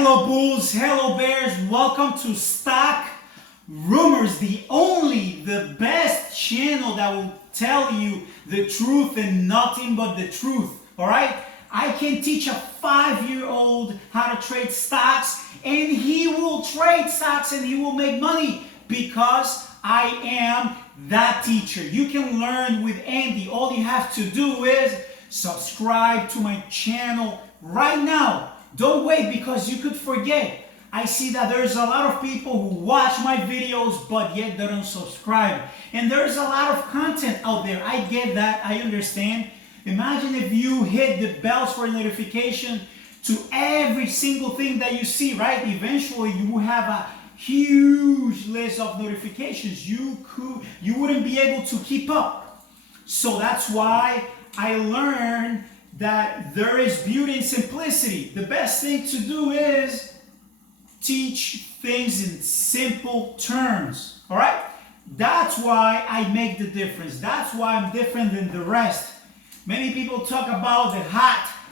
Hello Bulls, hello Bears, welcome to Stock Rumors, the best channel that will tell you the truth and nothing but the truth, alright? I can teach a 5-year-old how to trade stocks and he will trade stocks and he will make money because I am that teacher. You can learn with Andy. All you have to do is subscribe to my channel right now. Don't wait because you could forget. I see that there's a lot of people who watch my videos but yet they don't subscribe. And there's a lot of content out there. I get that. I understand. Imagine if you hit the bells for notification to every single thing that you see, right? Eventually you will have a huge list of notifications. You wouldn't be able to keep up. So that's why I learned that there is beauty in simplicity. The best thing to do is teach things in simple terms. All right? That's why I make the difference. That's why I'm different than the rest. Many people talk about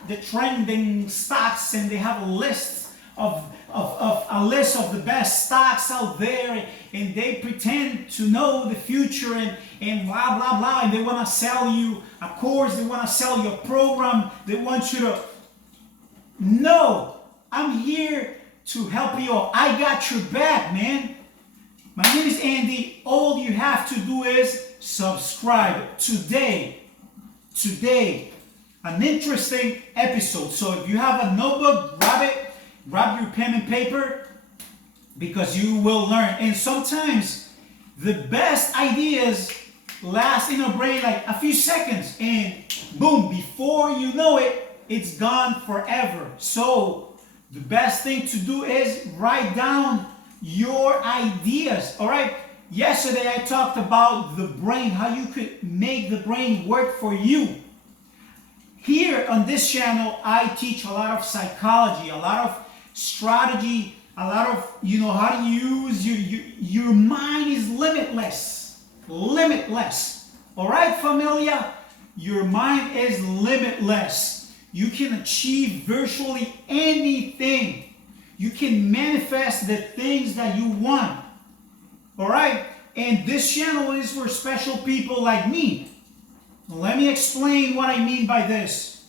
the trending stocks, and they have a list of the best stocks out there, and they pretend to know the future and blah blah blah, and they want to sell you a course, they want to sell you a program, they want you to. No, I'm here to help you out. I got your back, man. My name is Andy. All you have to do is subscribe today. An interesting episode. So if you have a notebook, grab your pen and paper, because you will learn. And sometimes the best ideas last in our brain like a few seconds, and boom, before you know it, it's gone forever. So the best thing to do is write down your ideas. All right. Yesterday I talked about the brain, how you could make the brain work for you. Here on this channel, I teach a lot of psychology, a lot of strategy, a lot of, how to use your mind is limitless. Limitless. All right, familia? Your mind is limitless. You can achieve virtually anything. You can manifest the things that you want. All right? And this channel is for special people like me. Let me explain what I mean by this.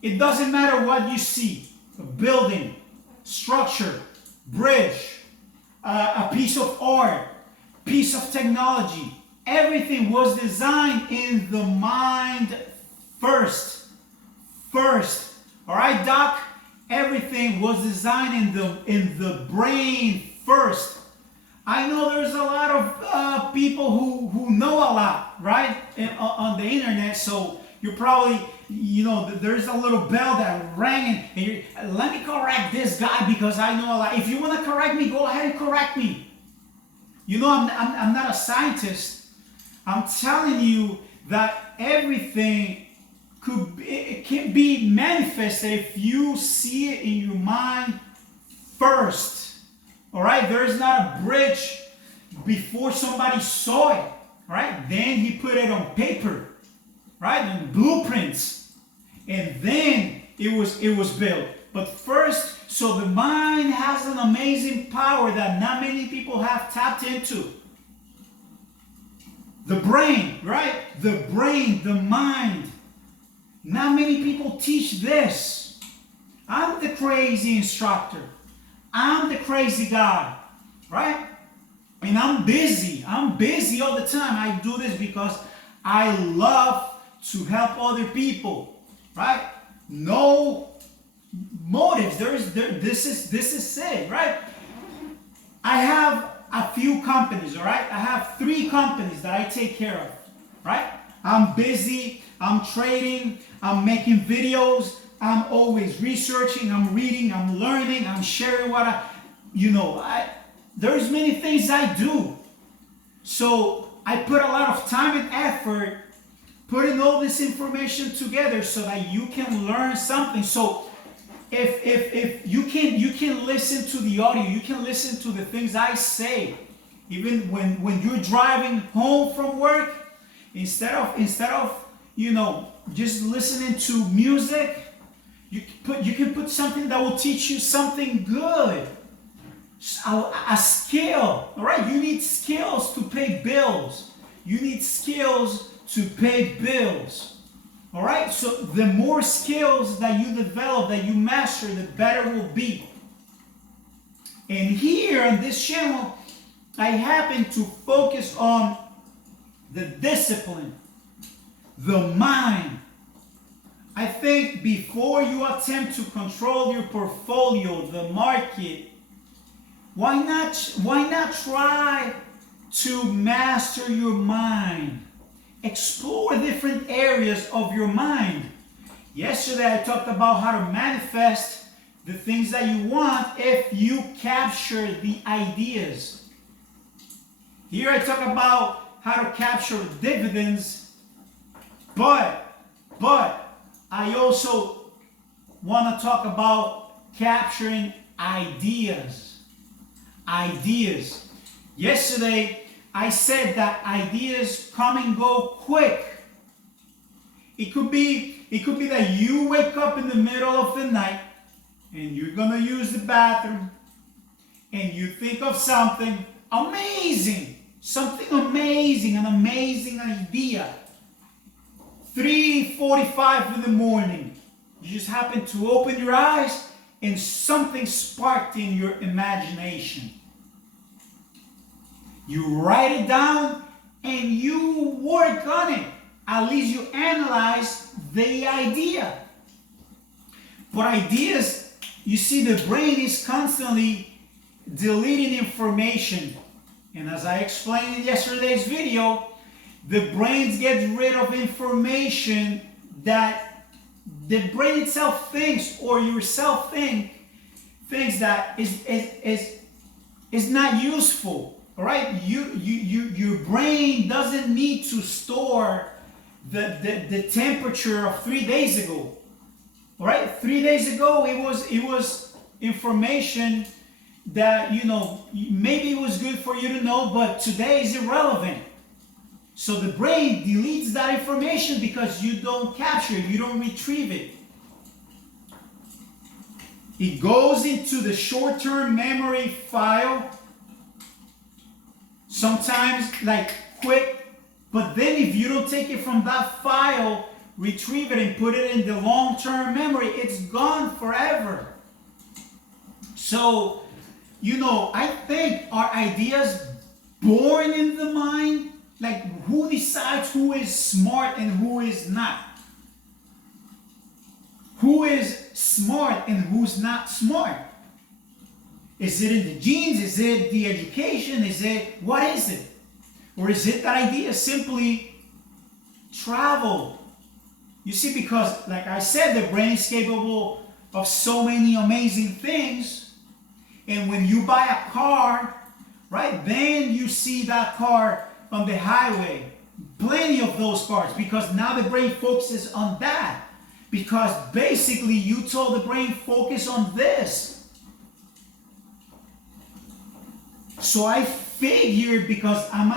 It doesn't matter what you see. A building, structure, bridge, a piece of art, piece of technology. Everything was designed in the mind first. All right, Doc? Everything was designed in the brain first. I know there's a lot of people who know a lot, right, on the internet. So you're probably, there's a little bell that rang, and let me correct this guy because I know a lot. If you want to correct me, go ahead and correct me. I'm not a scientist. I'm telling you that everything can be manifested if you see it in your mind first. All right, there is not a bridge before somebody saw it. All right, then he put it on paper, right, and blueprints, and then it was built. But first, so the mind has an amazing power that not many people have tapped into. The brain, right? The brain, the mind. Not many people teach this. I'm the crazy instructor. I'm the crazy guy, right? And I'm busy. I'm busy all the time. I do this because I love to help other people, right? No motives. This is it, right? I have a few companies, all right? I have 3 companies that I take care of, right? I'm busy. I'm trading. I'm making videos. I'm always researching, I'm reading, I'm learning, I'm sharing what there's many things I do. So I put a lot of time and effort putting all this information together so that you can learn something. So if you can listen to the audio, you can listen to the things I say, even when you're driving home from work, instead of just listening to music. You can put something that will teach you something good. A skill, all right? You need skills to pay bills. You need skills to pay bills, all right? So the more skills that you develop, that you master, the better it will be. And here on this channel, I happen to focus on the discipline, the mind. I think before you attempt to control your portfolio, the market, why not try to master your mind? Explore different areas of your mind. Yesterday I talked about how to manifest the things that you want if you capture the ideas. Here I talk about how to capture dividends, but I also want to talk about capturing ideas. Ideas. Yesterday, I said that ideas come and go quick. It could be that you wake up in the middle of the night and you're gonna use the bathroom and you think of something amazing, an amazing idea. 3:45 in the morning, you just happen to open your eyes and something sparked in your imagination. You write it down and you work on it. At least you analyze the idea. But ideas, you see, the brain is constantly deleting information. And as I explained in yesterday's video, the brain gets rid of information that the brain itself thinks, or yourself thinks that is not useful. All right, your brain doesn't need to store the temperature of 3 days ago. All right, 3 days ago it was information that maybe it was good for you to know, but today is irrelevant. So the brain deletes that information because you don't capture it, you don't retrieve it. It goes into the short-term memory file, sometimes like quick, but then if you don't take it from that file, retrieve it and put it in the long-term memory, it's gone forever. So, I think our ideas born in the mind. Like, who decides who is smart and who is not? Who is smart and who's not smart? Is it in the genes? Is it the education? What is it? Or is it that idea simply traveled? You see, because like I said, the brain is capable of so many amazing things. And when you buy a car, right, then you see that car on the highway, plenty of those cars, because now the brain focuses on that, because basically you told the brain focus on this. So I figured, because I'm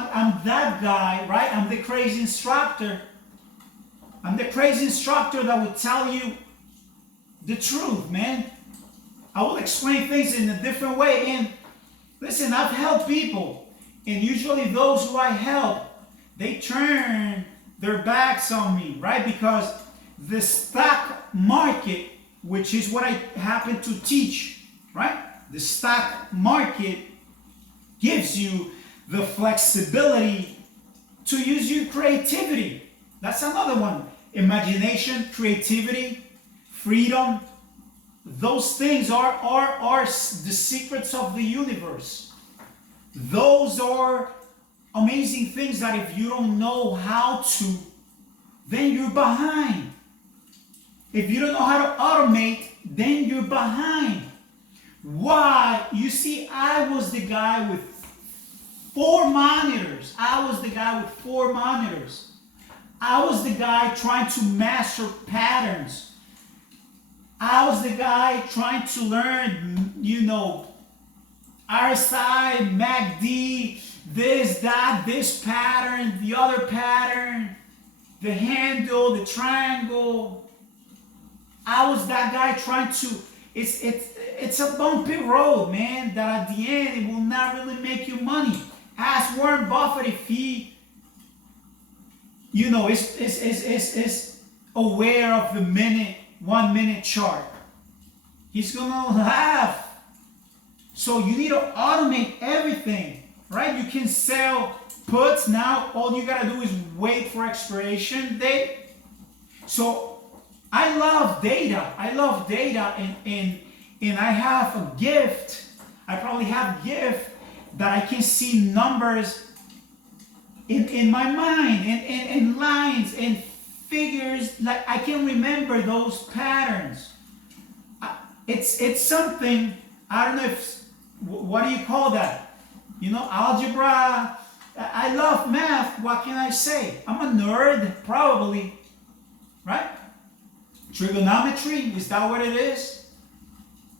that guy, right? I'm the crazy instructor that would tell you the truth, man. I will explain things in a different way. And listen, I've helped people. And usually those who I help, they turn their backs on me, right? Because the stock market, which is what I happen to teach, right? The stock market gives you the flexibility to use your creativity. That's another one. Imagination, creativity, freedom. Those things are the secrets of the universe. Those are amazing things that if you don't know how to, then you're behind. If you don't know how to automate, then you're behind. Why? You see, I was the guy with 4 monitors. I was the guy trying to master patterns. I was the guy trying to learn, RSI, MACD, this, that, this pattern, the other pattern, the handle, the triangle. I was that guy trying to. It's a bumpy road, man. That at the end it will not really make you money. Ask Warren Buffett if he, is aware of the 1 minute chart. He's gonna laugh. So you need to automate everything, right? You can sell puts now. All you gotta do is wait for expiration date. So I love data. And I have a gift. I probably have a gift that I can see numbers in my mind and lines and figures. Like I can remember those patterns. It's something, I don't know what do you call that? Algebra. I love math. What can I say? I'm a nerd, probably, right? Trigonometry, is that what it is?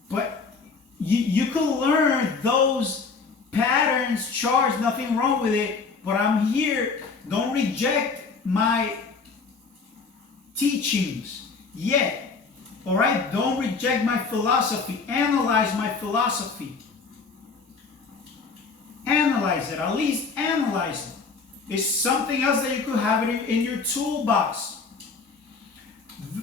But you can learn those patterns, charts, nothing wrong with it. But I'm here. Don't reject my teachings yet. All right? Don't reject my philosophy. Analyze my philosophy. Analyze it. At least analyze it. It's something else that you could have it in your toolbox.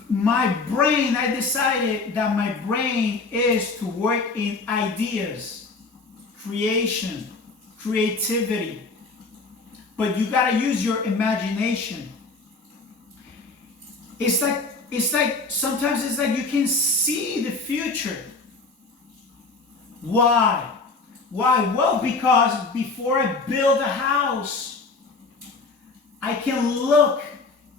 My brain, I decided that my brain is to work in ideas, creation, creativity. But you gotta use your imagination. It's like sometimes it's like you can see the future. Why? Well, because before I build a house, I can look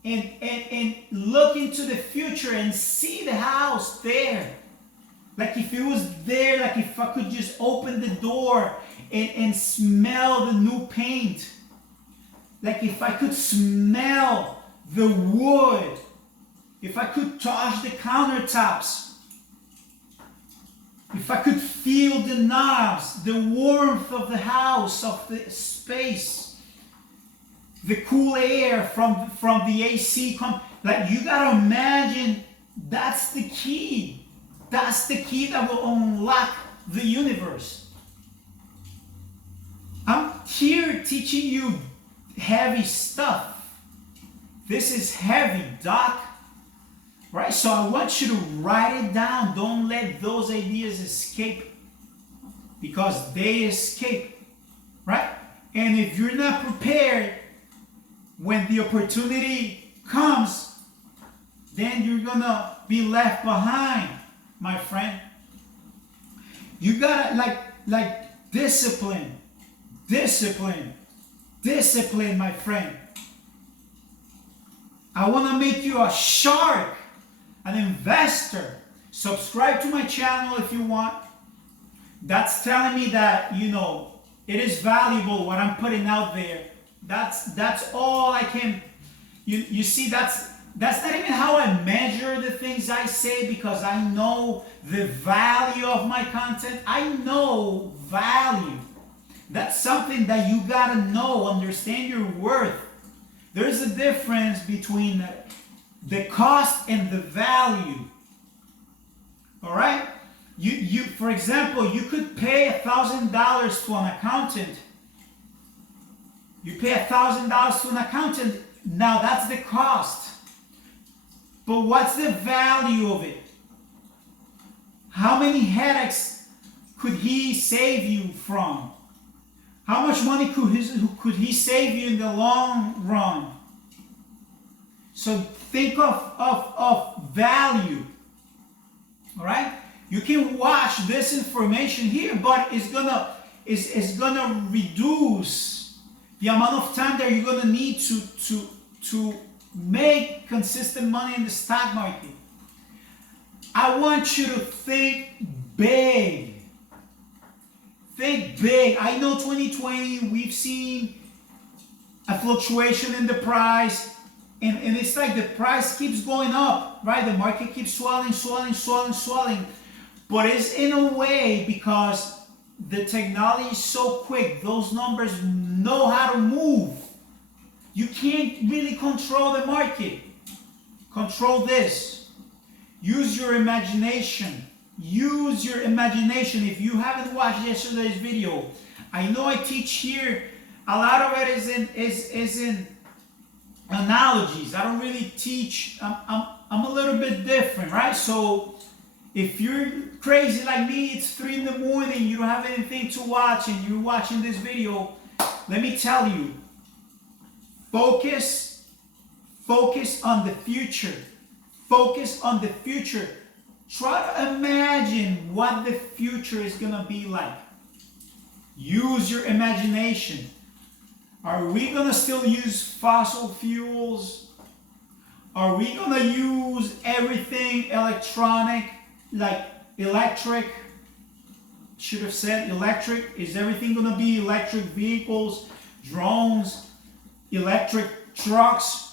and look into the future and see the house there. Like if it was there, like if I could just open the door and smell the new paint. Like if I could smell the wood. If I could touch the countertops. If I could feel the knobs, the warmth of the house, of the space, the cool air from the AC. Like you gotta imagine that's the key. That's the key that will unlock the universe. I'm here teaching you heavy stuff. This is heavy, Doc. Right? So I want you to write it down. Don't let those ideas escape, because they escape. Right? And if you're not prepared, when the opportunity comes, then you're gonna be left behind, my friend. You gotta like discipline, my friend. I wanna make you a shark, an investor. Subscribe to my channel if you want. That's telling me that it is valuable what I'm putting out there. That's all I can. You see, that's not even how I measure the things I say, because I know the value of my content. I know value. That's something that you gotta know. Understand your worth. There's a difference between the cost and the value. All right? You for example, you could pay $1,000 to an accountant. You pay $1,000 to an accountant. Now that's the cost. But what's the value of it? How many headaches could he save you from? How much money could he save you in the long run? So think of value. All right? You can watch this information here, but it's gonna reduce the amount of time that you're gonna need to make consistent money in the stock market. I want you to think big. Think big. I know 2020, we've seen a fluctuation in the price, and it's like the price keeps going up, right? The market keeps swelling. But it's in a way because the technology is so quick. Those numbers know how to move. You can't really control the market. Control this. Use your imagination. Use your imagination. If you haven't watched yesterday's video, I know I teach here. A lot of it is in analogies. I don't really teach. I'm a little bit different, right? So if you're crazy like me, it's 3 in the morning, you don't have anything to watch, and you're watching this video, let me tell you, focus on the future. Focus on the future. Try to imagine what the future is going to be like. Use your imagination. Are we going to still use fossil fuels? Are we going to use everything electronic, like electric? Should have said electric. Is everything going to be electric vehicles, drones, electric trucks?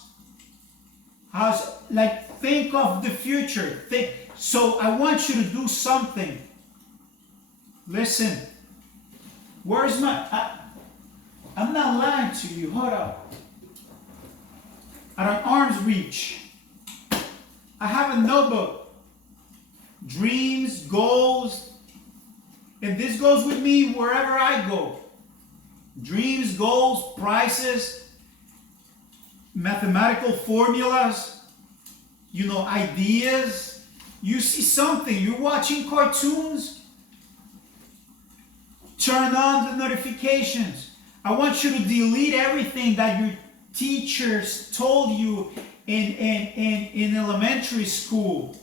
Think of the future. So I want you to do something. Listen. Where's my... I'm not lying to you. Hold up. At an arm's reach, I have a notebook. Dreams, goals. And this goes with me wherever I go. Dreams, goals, prices, mathematical formulas, ideas. You see something, you're watching cartoons, turn on the notifications. I want you to delete everything that your teachers told you in elementary school,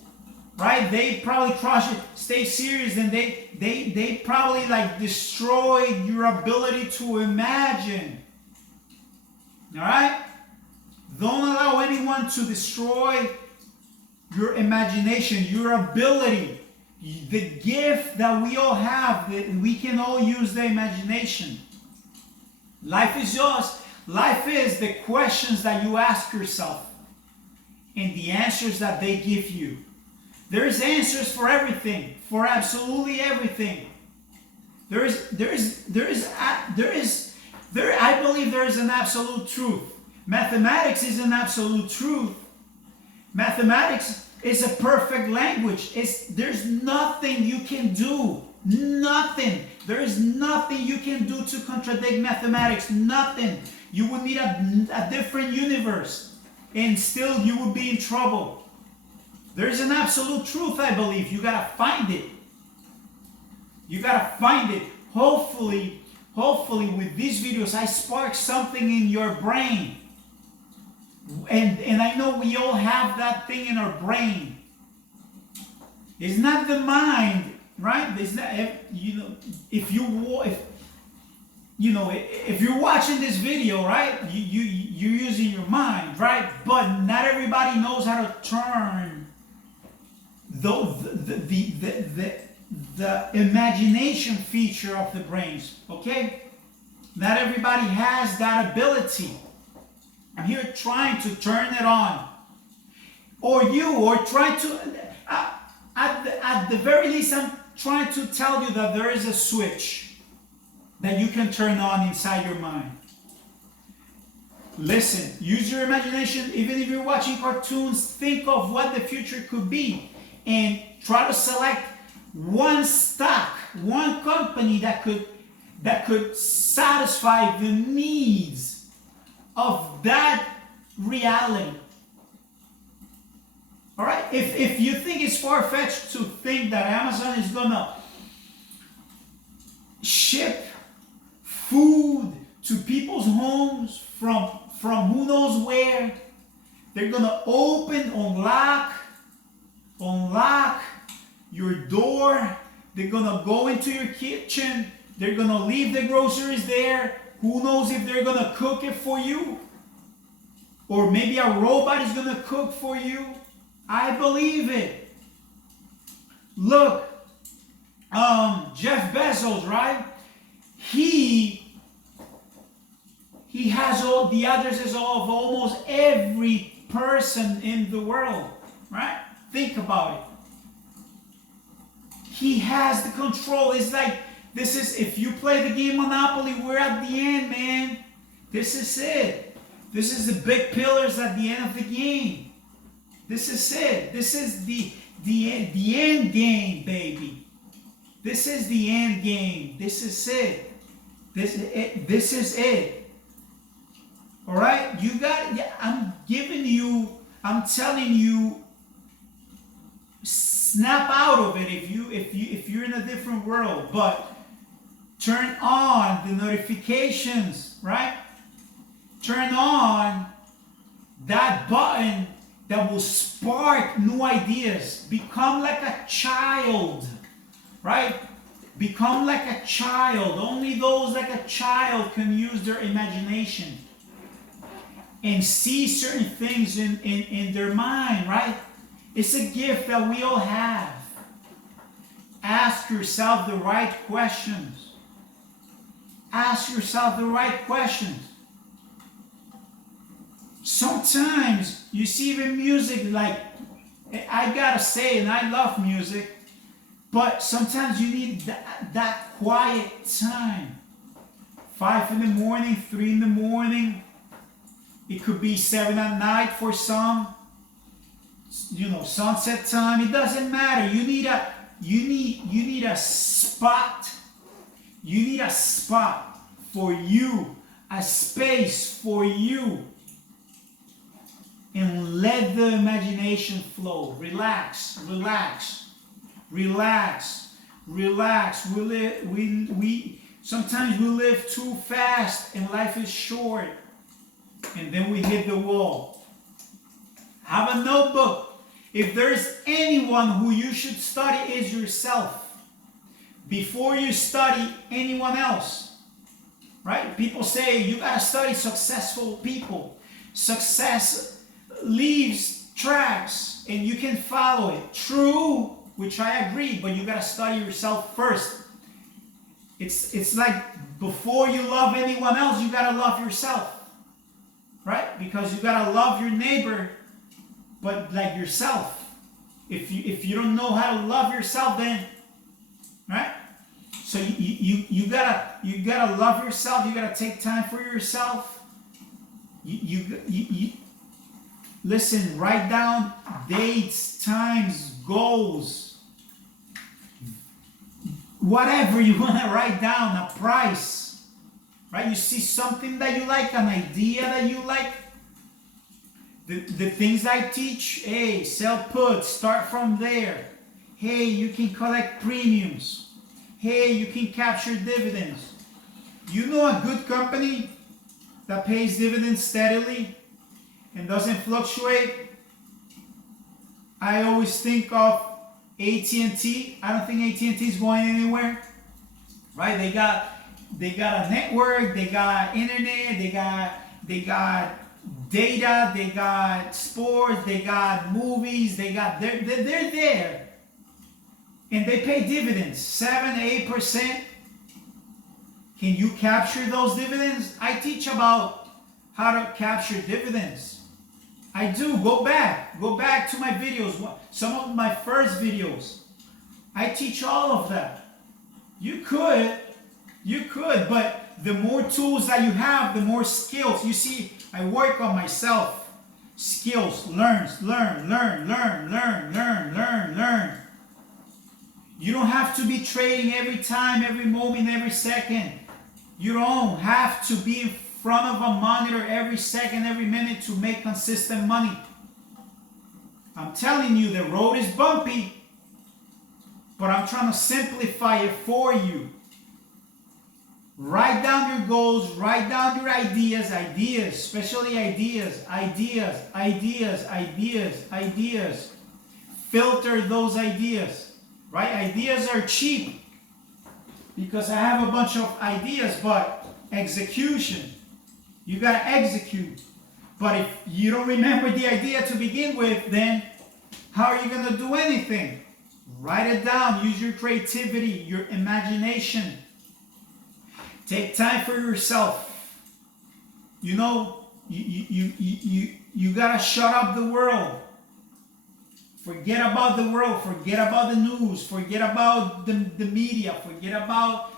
right? They probably crushed it. Stay serious, and they probably destroyed your ability to imagine. All right? Don't allow anyone to destroy your imagination, your ability, the gift that we all have, that we can all use the imagination. Life is yours. Life is the questions that you ask yourself and the answers that they give you. There is answers for everything, for absolutely everything. I believe there is an absolute truth. Mathematics is an absolute truth. Mathematics is a perfect language. There's nothing you can do. Nothing. There is nothing you can do to contradict mathematics. Nothing. You would need a different universe, and still you would be in trouble. There's an absolute truth, I believe. You gotta find it. You gotta find it. Hopefully with these videos, I spark something in your brain. And I know we all have that thing in our brain. It's not the mind, right? It's not, if you're watching this video, right? You're using your mind, right? But not everybody knows how to turn the imagination feature of the brains. Okay? Not everybody has that ability. I'm here trying to turn it on. Or try to, at the very least, I'm trying to tell you that there is a switch that you can turn on inside your mind. Listen, use your imagination. Even if you're watching cartoons, think of what the future could be. And try to select one stock, one company that could satisfy the needs of that reality. All right? If you think it's far-fetched to think that Amazon is gonna ship food to people's homes from who knows where, they're gonna unlock your door, they're gonna go into your kitchen, they're gonna leave the groceries there. Who knows if they're gonna cook it for you? Or maybe a robot is gonna cook for you. I believe it. Look, Jeff Bezos, right? He has all the addresses of almost every person in the world, right? Think about it. He has the control. It's like, if you play the game Monopoly, we're at the end, man. This is it. This is the big pillars at the end of the game. This is it. This is the end game, baby. This is the end game. This is it. This is it. This is it. All right? You got, yeah, I'm giving you, I'm telling you, snap out of it if you're in a different world, but turn on the notifications, right? Turn on that button that will spark new ideas. Become like a child, right? Become like a child. Only those like a child can use their imagination and see certain things in their mind, right? It's a gift that we all have. Ask yourself the right questions. Ask yourself the right questions. Sometimes you see even music, like, I gotta say, and I love music, but sometimes you need that quiet time. 5 in the morning, 3 in the morning. It could be 7 at night for some. You know, sunset time. It doesn't matter. You need a spot. You need a spot for you, a space for you. And let the imagination flow. Relax, relax, relax, relax. Sometimes we live too fast and life is short. And then we hit the wall. Have a notebook. If there's anyone who you should study, is yourself. Before you study anyone else. Right? People say you gotta study successful people. Success leaves tracks and you can follow it. True, which I agree, but you gotta study yourself first. It's like before you love anyone else, you gotta love yourself. Right? Because you gotta love your neighbor, but like yourself. If you don't know how to love yourself, then right? So you gotta love yourself. You gotta take time for yourself. You listen. Write down dates, times, goals, whatever you wanna write down. A price. Right? You see something that you like, an idea that you like. The things I teach, hey, sell puts, start from there. Hey, you can collect premiums. Hey, you can capture dividends. You know a good company that pays dividends steadily and doesn't fluctuate? I always think of AT&T. I don't think AT&T is going anywhere. Right? They got a network, they got internet, they got data, they got sports, they got movies, they're there. And they pay dividends, 7-8%. Can you capture those dividends? I teach about how to capture dividends. I do. Go back to my videos, some of my first videos. I teach all of that. You could, but the more tools that you have, the more skills. You see, I work on myself. Skills, learn. You don't have to be trading every time, every moment, every second. You don't have to be in front of a monitor every second, every minute to make consistent money. I'm telling you, the road is bumpy, but I'm trying to simplify it for you. Write down your goals, write down your ideas, especially ideas. Filter those ideas, right? Ideas are cheap because I have a bunch of ideas, but execution, you gotta execute. But if you don't remember the idea to begin with, then how are you gonna do anything? Write it down, use your creativity, your imagination. Take time for yourself. You know, you gotta shut up the world. Forget about the world. Forget about the news. Forget about the media. Forget about.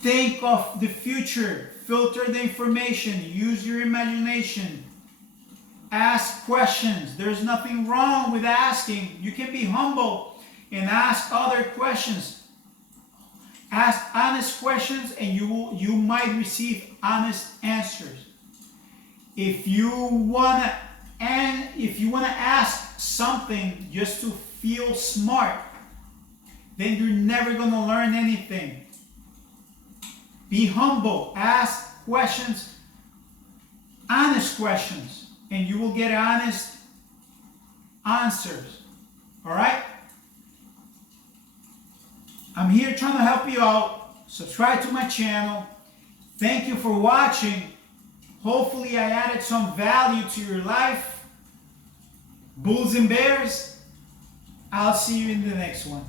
Think of the future. Filter the information. Use your imagination. Ask questions. There's nothing wrong with asking. You can be humble and ask other questions. Ask honest questions and you might receive honest answers. If you wanna ask something just to feel smart, then you're never gonna learn anything. Be humble. Ask questions, honest questions, and you will get honest answers. All right? I'm here trying to help you out. Subscribe to my channel. Thank you for watching. Hopefully I added some value to your life. Bulls and Bears, I'll see you in the next one.